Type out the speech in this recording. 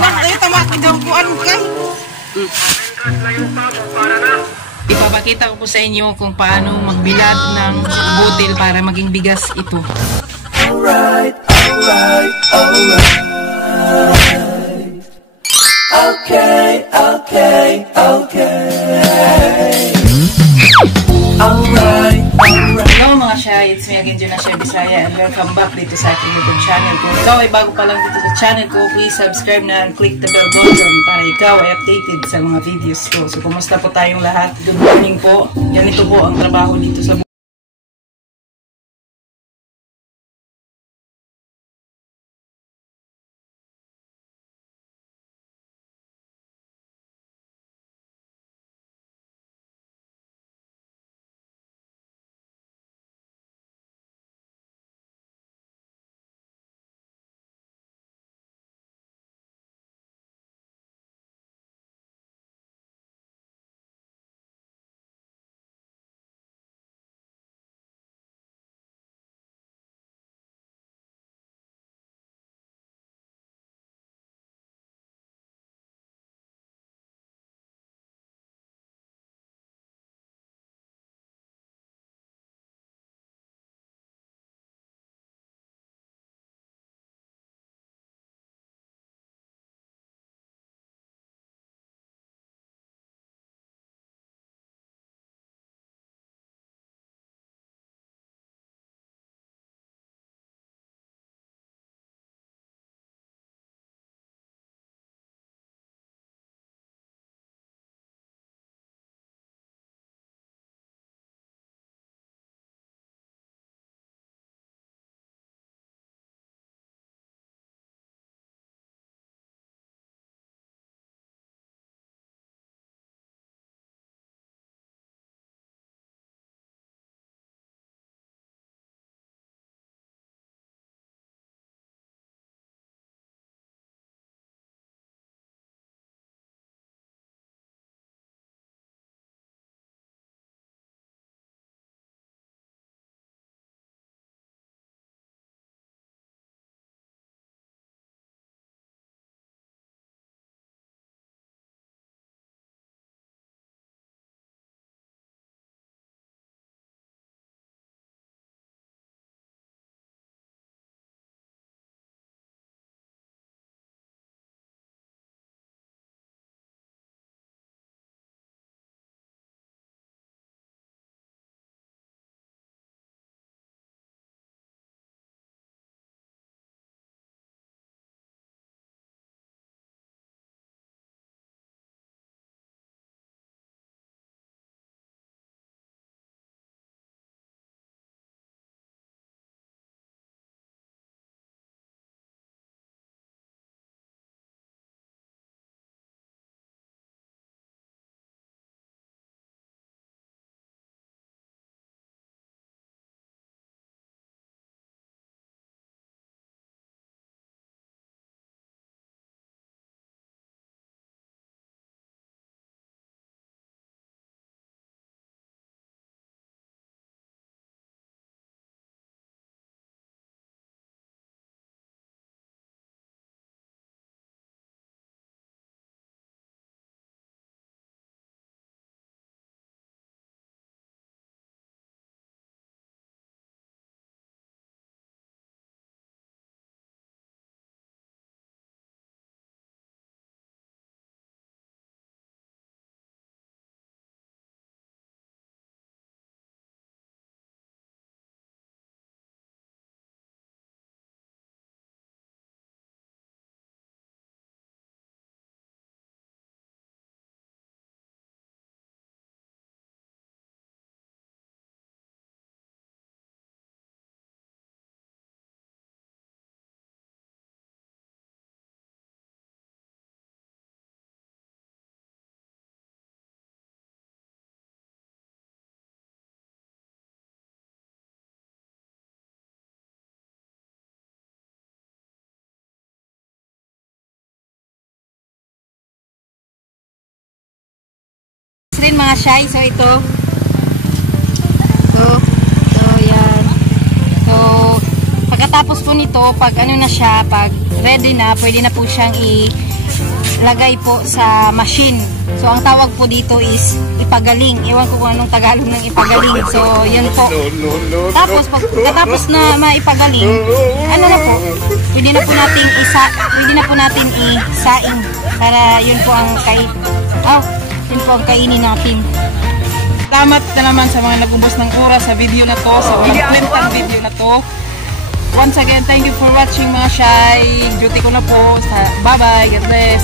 Wag kayo tamaki daw kuan kay. Ipapakita ko po sa inyo kung paano magbilad ng butil para maging bigas ito. Alright, alright, alright. Okay, okay, okay. Alright, alright. Hello mga Shy, it's me again, Junasha Bisaya, and welcome back dito sa aking YouTube channel. Kung ikaw ay bago pa lang dito sa channel ko, please subscribe na and click the bell button para ikaw ay updated sa mga videos ko. So, kumusta po tayong lahat? Good morning po. Ganito po ang trabaho dito sa din mga Shy. So ito yan. So pagkatapos po nito, pag ano na siya, pag ready na, pwede na po siyang ilagay po sa machine. So, ang tawag po dito is ipagaling. Iwan ko kung anong Tagalog ng ipagaling. So, yun po. Tapos, pagkatapos na maipagaling, ano na po, pwede na po natin isaing. Para yun po ang kainin natin. Salamat na naman sa mga nagubos ng oras sa video na to, sa mga kwentang video na to. Once again, thank you for watching mga shy. Duty ko na po. Bye-bye. God bless.